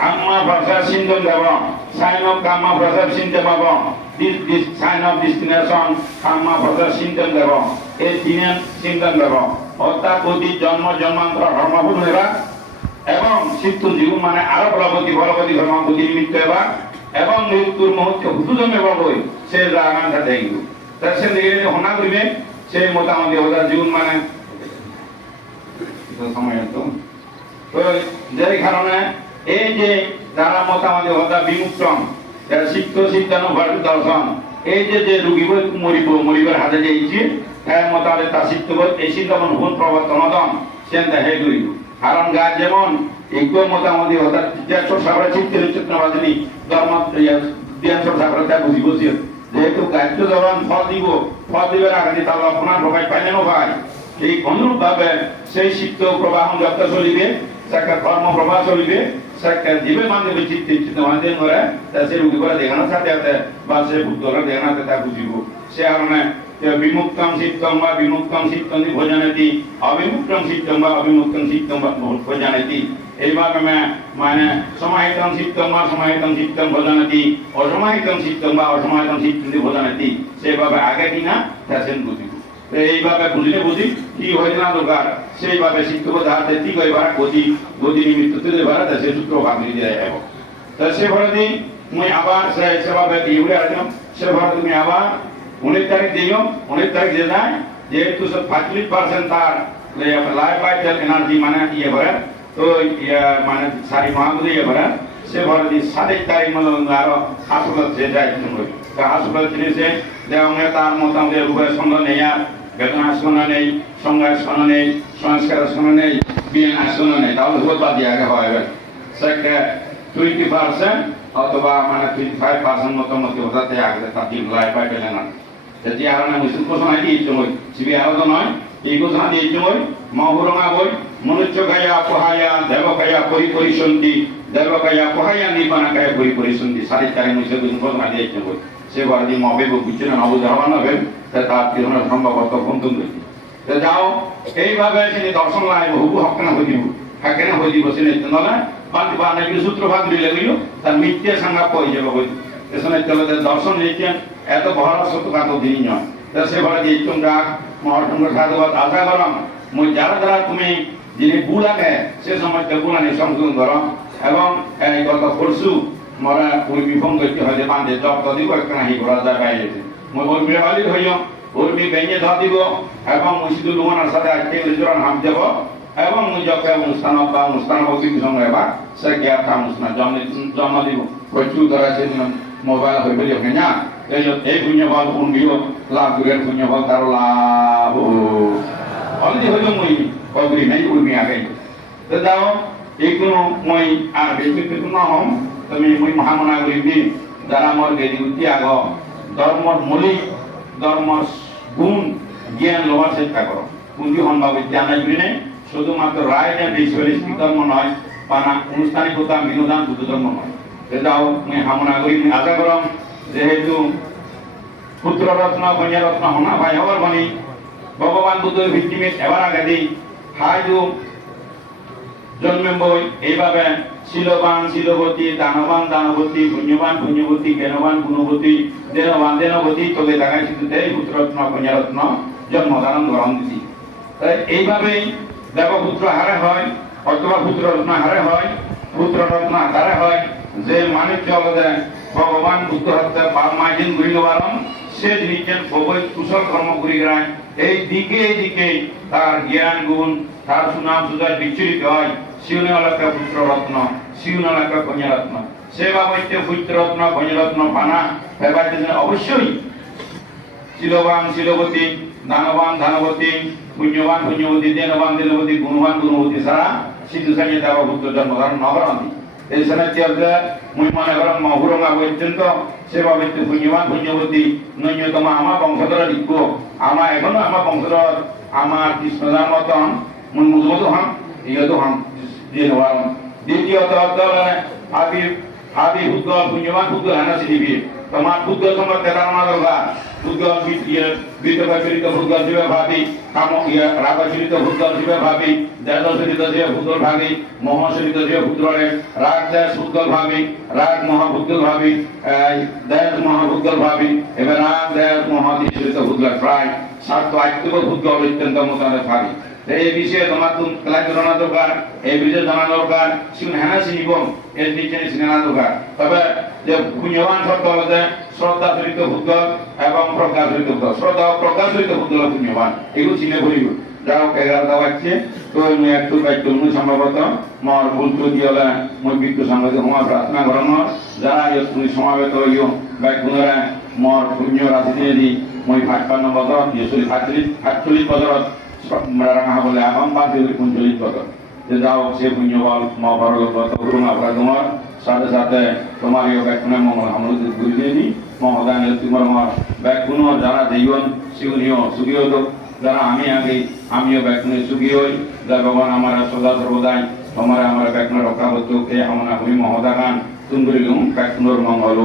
Kamma process symptom devo, sign of kamma process symptom devo, this sign of destination kamma process symptom devo, এই তিনের symptom devo, অর্থাৎ প্রতি জন্ম জন্মান্তর ধর্মভূত হেবা এবং সিদ্ধ জীবন মানে আরো বলবতী ধর্মভূতি নিমিত্ত হেবা এবং মৃত্যুর মুহূর্তে হুতুজমে বই সে জায়গাটা দেখব তার সে দিকে হনা করিবে সেই মোটামুটি ওদের জীবন মানে সময় তো যেই কারণে এই যে যারা মোটামুটি ওদের বিমুক্ত সিদ্ধ সিদ্ধানুভার দর্শন এই যে রুগী বই মরিবার হাতে যে ইচ্ছে হ্যাঁ মোটামুটি তার সিদ্ধবোধ এই সিদ্ধান্ত ভুল প্রবর্তন সেন দেখে করিব কারণ গাছ যেমন একটু মোটামুটি ওদের দেড়শো সাগরে চিত্তের চেতনাবাদিনী ধর্ম দেড়শো সাগরে তা বুঝি বসিয়ে যেহেতু গাছ যখন ফল দিবার আগে তাহলে আপনার প্রকাশ পাইলেন ভাই এই অনুরূপ ভাবে সেই সিদ্ধ প্রবাহ যাত্রা চলিবে সেটা কর্ম প্রবাহ চলিবে সেটা জীবে মানে চিত্তে চিত্তমানদের করে সে রুগী করে দেখানোর সাথে সাথে বা সে বুদ্ধরা দেখানোর তা বুঝিব সে কারণে বিমুক্তম সিদ্ধম বা বিমুক্তম সিদ্ধম ভোজনতি অবিমুক্তম সিদ্ধম বা অবিমুক্তম সিদ্ধম ভোজনতি এইভাবে মানে সমাহিতম সিদ্ধম বা সমাহিতম সিদ্ধম ভোজনতি অসমাহিতম সিদ্ধম বা অসমাহিতম সিদ্ধম ভোজনতি সেভাবে আগে কিনা তা সেন বুঝিব এইভাবে বুঝি কি হয়েছে না দরকার সেইভাবে শিক্ষক যাহাতে ঠিক হয়ে ভাড়া গতি নিমিত্ত তুলে ভাড়া সে সূত্র ভাগ দিয়ে দেব তো সে ভাড়া দিই মুই আবার সেভাবে দিয়ে আসলাম সে ভাড়া তুমি আবার 19 তারিখ দিও 19 তারিখ যে যায় যেহেতু 45% তার লাইফ ভাইটাল এনার্জি মানে ইয়ে ভরে তো মানে সারি মহাগুলি ইয়ে ভরে সে ভাড়া দিই 27 তারিখ মানে আরো হাসপাতাল যে যায় তো হাসপাতাল জিনিসে দেওয়া তার মোটামুটি রূপের সঙ্গ নেই আর বেতন আসনে নেই সংজ্ঞার শোনা নেই সংস্কার শোনা নেই বিএন আসনে নেই তাহলে হতো দিয়ে আগে হয় সেটা 20% অথবা মানে 25% মোটামুটি হতে আগে তার দিন লাইফ পাই পেলে না যদি আর না মুসলিম ঘোষণা দিয়েছে মই সিবি আরো তো নয় এই ঘোষণা দিয়েছে মই মহুরঙা বই মনুষ্য গায়া পহায়া দেব গায়া পরিপরিসন্ধি দেব গায়া পহায়া নিবানা গায়া পরিপরিসন্ধি 4.5 মুসলিম ঘোষণা দিয়েছে মই সে বাড়ি মবে বুঝছেন নব ধারণা হবে তার জীবন সম্ভবত বন্ধন হয়েছে যাও এইভাবে তিনি দর্শন লাইব হুবু হকেনা হয়ে দিব সে নলে বাকি বানে সূত্র ভাগ দিলে গেল তার মিথ্যে সংজ্ঞা পয়ে যাবে হয়ে এখানে চলে দর্শন দিয়েছেন এত বড় সত্যকাত দিন নয় সে বলে যে তোমরা মহাটঙ্গ সাধুবাদ আশা করো মই যারা তুমি যিনি ভুল আগে সে সময় গুণানি সংশোধন করো এবং গত পরশু মরা ওই বিফম করতে হয় যে বাঁধে জব তদিব একটা নাহি ঘোরা যায় বাইরে মই উর্মি বালি হইও উর্মি বেঞ্জে ধর দিব এবং মুসিদুল লুমানার সাথে আজকে নিজের নাম দেব এবং নিজকে অনুষ্ঠান বা অনুষ্ঠান বসিক সঙ্গে বা সে জ্ঞাত অনুষ্ঠান জন্ম দিব প্রচুর ধরা সেদিন মোবাইল হয়ে বলি ওকে না এই পুণ্যফল পুণ্যিও লাভ দূরের পুণ্যফল তার লাভ অলরেডি হইল মই কবরি নাই উর্মি আগে তো যাও এই কোনো মই আর বেশি কিছু না হম তুমি মই মহামনা করিবি যারা মোর গেদি উঠি আগ ধর্মর মৌলিক ধর্মর গুণ জ্ঞান লবার চেষ্টা করো পুঁজি হন বাবু জানাই নেই শুধুমাত্র রায় যে বেশি ধর্ম নয় বা না আনুষ্ঠানিকতা বিনোদন দুটো ধর্ম নয় যাও মই হামনা করি আশা করম যেহেতু পুত্র রত্ন কন্যা রত্ন হনা ভাই হবার বাণী ভগবান বুদ্ধের ভিত্তিমে এবার আগে দিই হাই দু জন্মে বই এইভাবে শিলবান শিলবতী দানবান দানবতী পুণ্যবান পুণ্যবতী জ্ঞানবান গুণবতী দেনবান দেনবতী তোকে দেখাই চিত্তে পুত্ররত্ন কন্যারত্ন জন্মদান গ্রহণ দিতি এইভাবেই দেবপুত্র হারে হয় অথবা পুত্ররত্ন হারে হয় পুত্ররত্ন আকারে হয় যে মানিক জগতে ভগবান বুদ্ধ হত্যা মাইজিন ঘুরি বারণ সে নিজের ভগবত কুশল কর্ম করি গ্রায় এই দিকে তার জ্ঞান গুণ তার সুনাম সুজয় বিচ্ছুরিত হয় শিউনলাকা পুত্র রত্ন শিউনলাকা কন্যা রত্ন সেবা বৈত্য পুত্র রত্ন কন্যা রত্ন পানা ফেবাইতে অবশ্যই শিলবান শিলবতী দানবান দানবতী পুণ্যবান পুণ্যবতী দেনবান দেনবতী গুণবান গুণবতী সারা সিদ্ধু সাইয়ে দেওয়া বুদ্ধ জন্মধারণ নগরন্তি এই সময় মুই মনে করম মহুরঙা পর্যন্ত সেবা বৈত্য পুণ্যবান পুণ্যবতী ন্যূনতম আমার বংশধর লিখব আমার এখনো আমার বংশধর আমার কৃষ্ণদার মতন মুই মুজমতো হন ইয়তো হন যে হওয়ার দ্বিতীয়ত আবি বুদ্ধ পুণ্যবান বুদ্ধ হেন সিবি তোমার বুদ্ধ সম্পর্কে ধারণা দরকার ভূতগল বিতর্কিত ভূতগল জীবে ভাবি কাম রাগচরিত ভূতগল জীবে ভাবি দেশচরিত জীবে ভূতগল ভাবি মোহচরিত জীবে ভূতগলে রাগ দেশ ভূতগল ভাবি রাগ মহাভূতগল ভাবি দেশ মহাভূতগল ভাবি এবার রাগ দেশ মহাদিচরিত ভূতগল প্রায় 7 ভূতগল অত্যন্ত মোতাবেক ভাবি এই বিষয়ে তোমার তুমি ক্লাস জানা দরকার এই বিষয়ে জানা দরকার সিন হানা সিনিবম এর নিচে জানা দরকার তবে যে পুণ্যবান শব্দ বলতে শ্রদ্ধা চরিত ভূতগল এবং প্রজ্ঞা চরিত ভূতগল শ্রদ্ধা ও প্রজ্ঞা চরিত ভূতগল পুণ্যবান এগুলো চিনে বলিব যাও 11টা বাজছে তো আমি একটু বাইক সম্ভবত মর ভুল তো দিওলা মই বিদ্যুৎ সাংবাদিক হওয়া প্রার্থনা করানো যারা তুমি সমাবেত হইও বাইক গুণরা মর পুণ্য রাশি দিয়ে দি মই 58 বছর 48 বছর রাঙা বলে এখন 39 বছর যে যাও সে পুণ্যবল মহাভারত গুরুম আপনার তোমার সাথে সাথে তোমার এই ব্যাকুণে মঙ্গল আমরা ঘুরি দিয়ে দিই মহোদয় তোমার আমার ব্যাকুণ যারা জীবন শিবনীয় সুখী হতো যারা আমি আগে আমিও ব্যাকুণে সুখী হই যার ভগবান আমার সদা সর্বদাই তোমার আমার ব্যাকুণে রক্ষা করতো কে আমরা হই মহোদয় গান তুমি বলিলুম ব্যাকুণর মঙ্গল